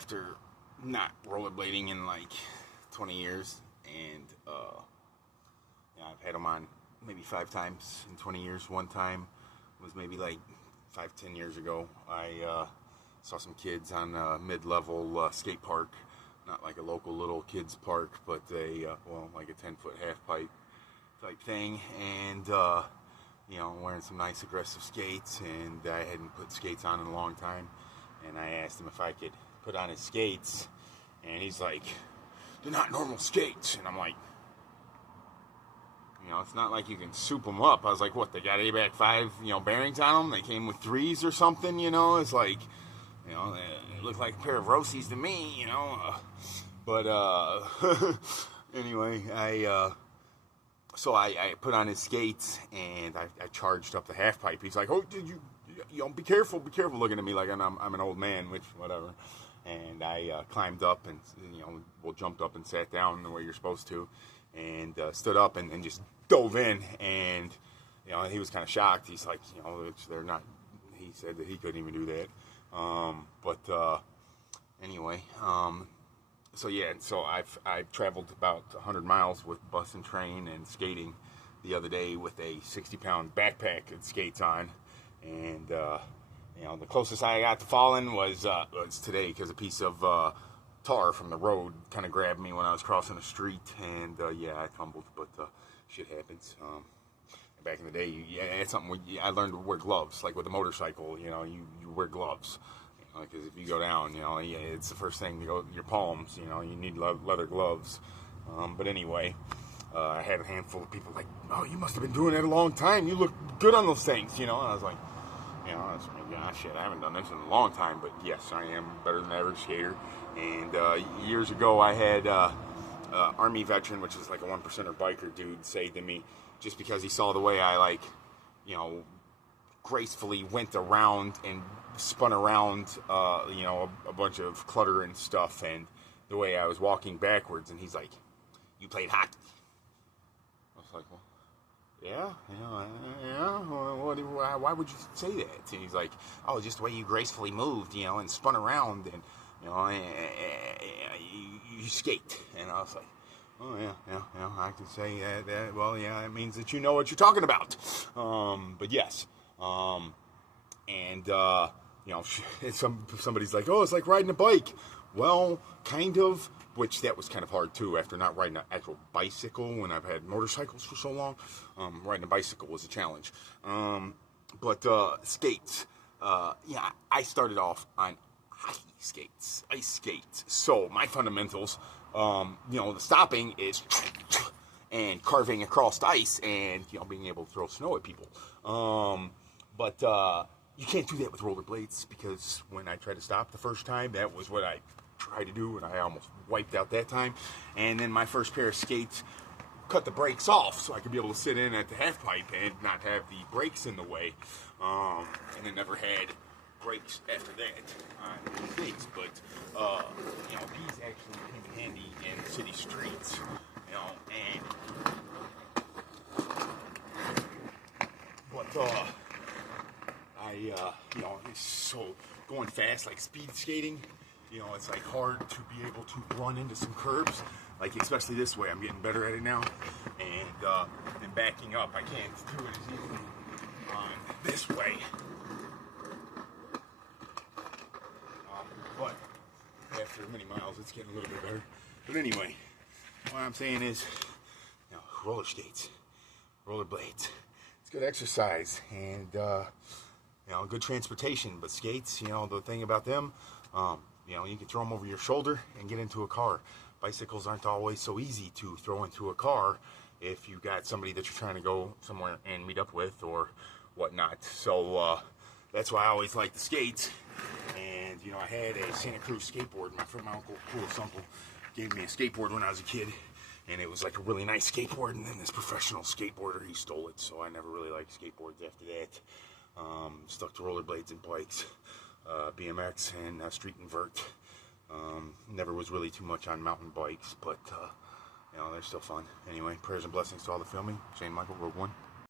after not rollerblading in like 20 years, and I've had them on maybe 5 times in 20 years. One time was maybe like 5-10 years ago. I saw some kids on a mid-level skate park, not like a local little kids park, but like a 10-foot half pipe type thing, and wearing some nice aggressive skates, and I hadn't put skates on in a long time, and I asked him if I could put on his skates, and he's like, "They're not normal skates," and I'm like, it's not like you can soup them up. I was like, what, they got ABAC 5, bearings on them? They came with 3s or something, It's like, they look like a pair of Rossies to me, But, anyway, so I put on his skates, and I charged up the half pipe. He's like, "Oh, did you be careful, looking at me like I'm an old man," which, whatever. And I climbed up and, jumped up and sat down the way you're supposed to, and stood up and just dove in, and, he was kind of shocked. He's like, they're not, he said that he couldn't even do that. Anyway, so I've traveled about 100 miles with bus and train and skating the other day with a 60-pound backpack and skates on, and the closest I got to falling was today, because a piece of tar from the road kind of grabbed me when I was crossing the street, and I tumbled, but shit happens. Back in the day, it's something I learned to wear gloves, like with a motorcycle. You wear gloves, because if you go down, it's the first thing to go, your palms. You need leather gloves. But anyway, I had a handful of people like, "Oh, you must have been doing that a long time. You look good on those things," And I was like, shit, I haven't done this in a long time, but yes, I am better than average skater. And years ago, I had Army veteran, which is like a 1%er biker dude, say to me, just because he saw the way I gracefully went around and spun around, a bunch of clutter and stuff, and the way I was walking backwards, and he's like, "You played hockey?" I was like, "Well, yeah. Why would you say that?" And he's like, "Oh, just the way you gracefully moved, and spun around, and you skate." And I was like, "Oh, yeah, I can say that. Well, yeah, it means that you know what you're talking about." But yes, somebody's like, "Oh, it's like riding a bike." Well, kind of, which that was kind of hard too, after not riding an actual bicycle when I've had motorcycles for so long. Riding a bicycle was a challenge. But skates, I started off on hockey skates, ice skates. So my fundamentals, the stopping is and carving across ice, and being able to throw snow at people. But you can't do that with rollerblades, because when I tried to stop the first time, that was what I tried to do, and I almost wiped out that time. And then my first pair of skates cut the brakes off, so I could be able to sit in at the half pipe and not have the brakes in the way. And I never had brakes after that on skates, but these actually came in handy in city streets, it's so going fast, like speed skating, it's like hard to be able to run into some curbs, like especially this way. I'm getting better at it now, and backing up, I can't do it as easily on this way. But after many miles, it's getting a little bit better. But anyway, what I'm saying is, roller skates, rollerblades, it's good exercise, and good transportation. But skates, the thing about them, you can throw them over your shoulder and get into a car. Bicycles aren't always so easy to throw into a car if you got somebody that you're trying to go somewhere and meet up with or whatnot. So that's why I always like the skates. And I had a Santa Cruz skateboard. My uncle, Coolest uncle, gave me a skateboard when I was a kid, and it was like a really nice skateboard. And then this professional skateboarder, he stole it, so I never really liked skateboards after that. Stuck to rollerblades and bikes, BMX and street invert. Never was really too much on mountain bikes, but they're still fun. Anyway, prayers and blessings to all the filming. Shane Michael, Rogue One.